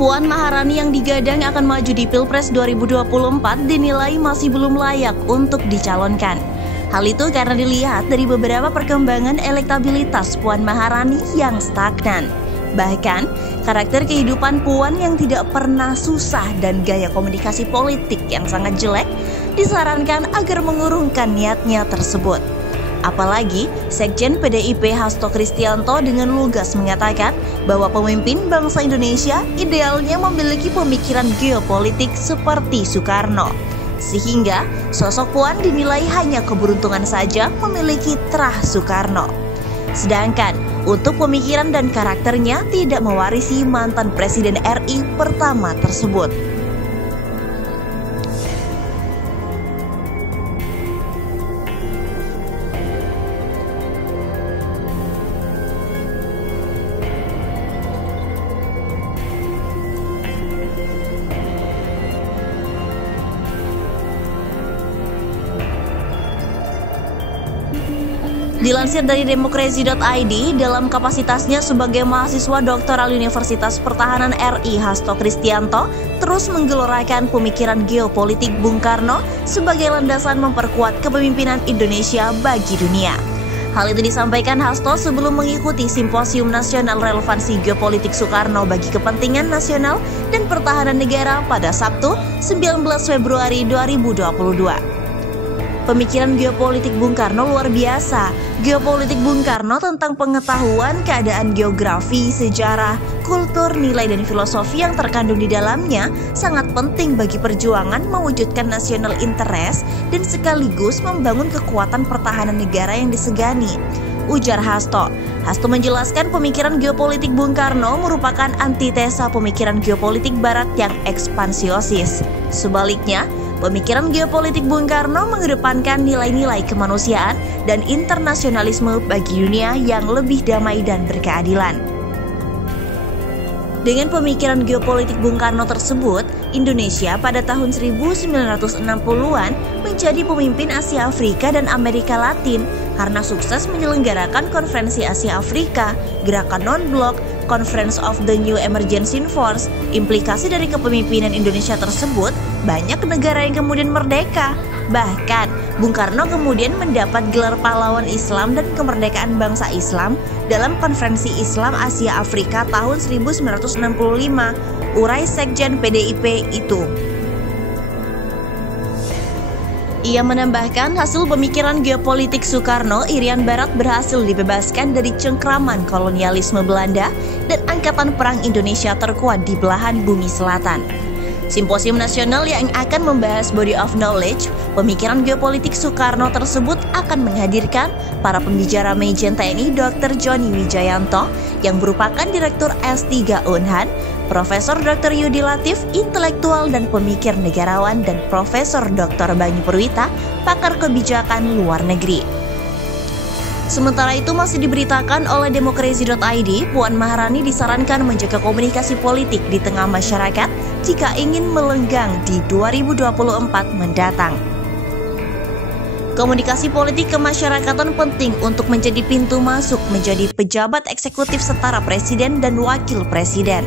Puan Maharani yang digadang akan maju di Pilpres 2024 dinilai masih belum layak untuk dicalonkan. Hal itu karena dilihat dari beberapa perkembangan elektabilitas Puan Maharani yang stagnan. Bahkan, karakter kehidupan Puan yang tidak pernah susah dan gaya komunikasi politik yang sangat jelek disarankan agar mengurungkan niatnya tersebut. Apalagi, Sekjen PDIP Hasto Kristianto dengan lugas mengatakan bahwa pemimpin bangsa Indonesia idealnya memiliki pemikiran geopolitik seperti Soekarno. Sehingga, sosok Puan dinilai hanya keberuntungan saja memiliki terah Soekarno. Sedangkan, untuk pemikiran dan karakternya tidak mewarisi mantan Presiden RI pertama tersebut. Dilansir dari demokrasi.id, dalam kapasitasnya sebagai mahasiswa doktoral Universitas Pertahanan RI, Hasto Kristianto terus menggelorakan pemikiran geopolitik Bung Karno sebagai landasan memperkuat kepemimpinan Indonesia bagi dunia. Hal itu disampaikan Hasto sebelum mengikuti Simposium Nasional Relevansi Geopolitik Soekarno bagi Kepentingan Nasional dan Pertahanan Negara pada Sabtu, 19 Februari 2022. Pemikiran geopolitik Bung Karno luar biasa. Geopolitik Bung Karno tentang pengetahuan keadaan geografi, sejarah, kultur, nilai dan filosofi yang terkandung di dalamnya sangat penting bagi perjuangan mewujudkan national interest dan sekaligus membangun kekuatan pertahanan negara yang disegani, ujar Hasto. Hasto menjelaskan pemikiran geopolitik Bung Karno merupakan antitesa pemikiran geopolitik Barat yang ekspansiosis. Sebaliknya, pemikiran geopolitik Bung Karno mengedepankan nilai-nilai kemanusiaan dan internasionalisme bagi dunia yang lebih damai dan berkeadilan. Dengan pemikiran geopolitik Bung Karno tersebut, Indonesia pada tahun 1960-an menjadi pemimpin Asia Afrika dan Amerika Latin karena sukses menyelenggarakan Konferensi Asia Afrika, Gerakan Non-Blok, Conference of the New Emerging Force. Implikasi dari kepemimpinan Indonesia tersebut, banyak negara yang kemudian merdeka. Bahkan, Bung Karno kemudian mendapat gelar pahlawan Islam dan kemerdekaan bangsa Islam dalam Konferensi Islam Asia Afrika tahun 1965, urai Sekjen PDIP itu. Ia menambahkan hasil pemikiran geopolitik Soekarno, Irian Barat berhasil dibebaskan dari cengkraman kolonialisme Belanda dan Angkatan Perang Indonesia terkuat di belahan bumi selatan. Simposium nasional yang akan membahas body of knowledge, pemikiran geopolitik Soekarno tersebut akan menghadirkan para pembicara Majen TNI Dr. Joni Wijayanto yang merupakan Direktur S3 Unhan, Profesor Dr. Yudi Latif, intelektual dan pemikir negarawan, dan Profesor Dr. Banyu Purwita, pakar kebijakan luar negeri. Sementara itu masih diberitakan oleh demokrasi.id, Puan Maharani disarankan menjaga komunikasi politik di tengah masyarakat jika ingin melenggang di 2024 mendatang. Komunikasi politik kemasyarakatan penting untuk menjadi pintu masuk menjadi pejabat eksekutif setara presiden dan wakil presiden.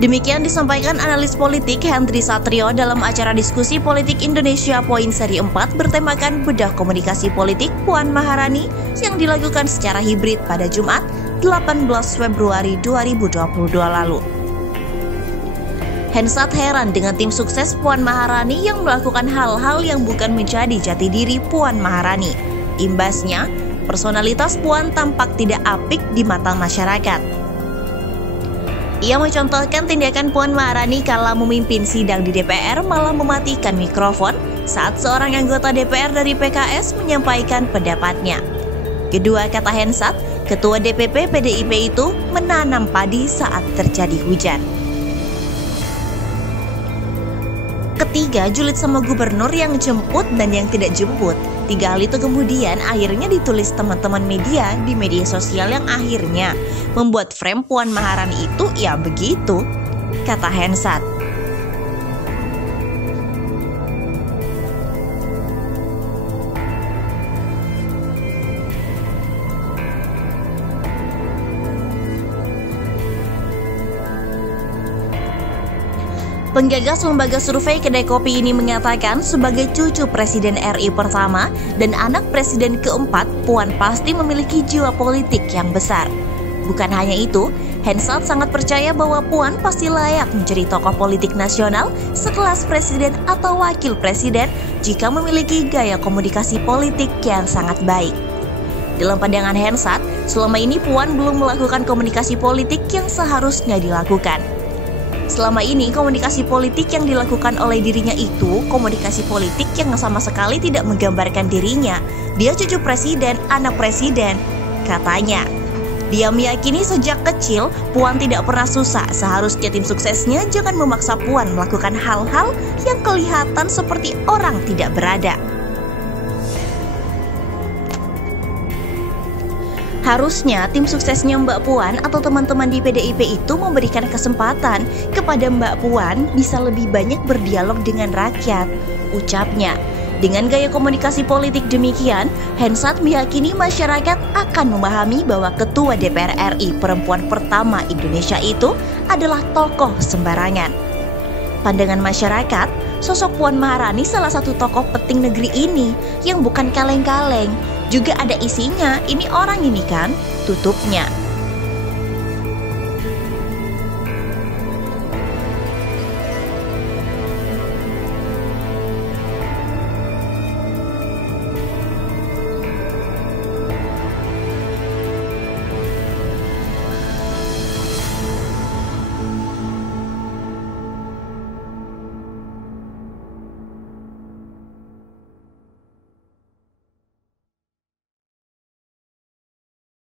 Demikian disampaikan analis politik Hendri Satrio dalam acara diskusi politik Indonesia Poin Seri 4 bertemakan bedah komunikasi politik Puan Maharani yang dilakukan secara hibrid pada Jumat 18 Februari 2022 lalu. Hensat heran dengan tim sukses Puan Maharani yang melakukan hal-hal yang bukan menjadi jati diri Puan Maharani. Imbasnya, personalitas Puan tampak tidak apik di mata masyarakat. Ia mencontohkan tindakan Puan Maharani kala memimpin sidang di DPR malah mematikan mikrofon saat seorang anggota DPR dari PKS menyampaikan pendapatnya. Kedua, kata Hensat, Ketua DPP PDIP itu menanam padi saat terjadi hujan. Ketiga, julid sama gubernur yang jemput dan yang tidak jemput. Tiga hal itu kemudian akhirnya ditulis teman-teman media di media sosial yang akhirnya membuat frame Puan Maharani itu ya begitu, kata Hensat. Penggagas lembaga survei Kedai Kopi ini mengatakan sebagai cucu Presiden RI pertama dan anak Presiden keempat, Puan pasti memiliki jiwa politik yang besar. Bukan hanya itu, Hensat sangat percaya bahwa Puan pasti layak menjadi tokoh politik nasional sekelas presiden atau wakil presiden jika memiliki gaya komunikasi politik yang sangat baik. Dalam pandangan Hensat, selama ini Puan belum melakukan komunikasi politik yang seharusnya dilakukan. Selama ini komunikasi politik yang dilakukan oleh dirinya itu komunikasi politik yang sama sekali tidak menggambarkan dirinya. Dia cucu presiden, anak presiden, katanya. Dia meyakini sejak kecil Puan tidak pernah susah, seharusnya tim suksesnya jangan memaksa Puan melakukan hal-hal yang kelihatan seperti orang tidak berada. Harusnya tim suksesnya Mbak Puan atau teman-teman di PDIP itu memberikan kesempatan kepada Mbak Puan bisa lebih banyak berdialog dengan rakyat, ucapnya. Dengan gaya komunikasi politik demikian, Hensat meyakini masyarakat akan memahami bahwa Ketua DPR RI perempuan pertama Indonesia itu adalah tokoh sembarangan. Pandangan masyarakat, sosok Puan Maharani salah satu tokoh penting negeri ini yang bukan kaleng-kaleng. Juga ada isinya, ini orang ini kan, tutupnya.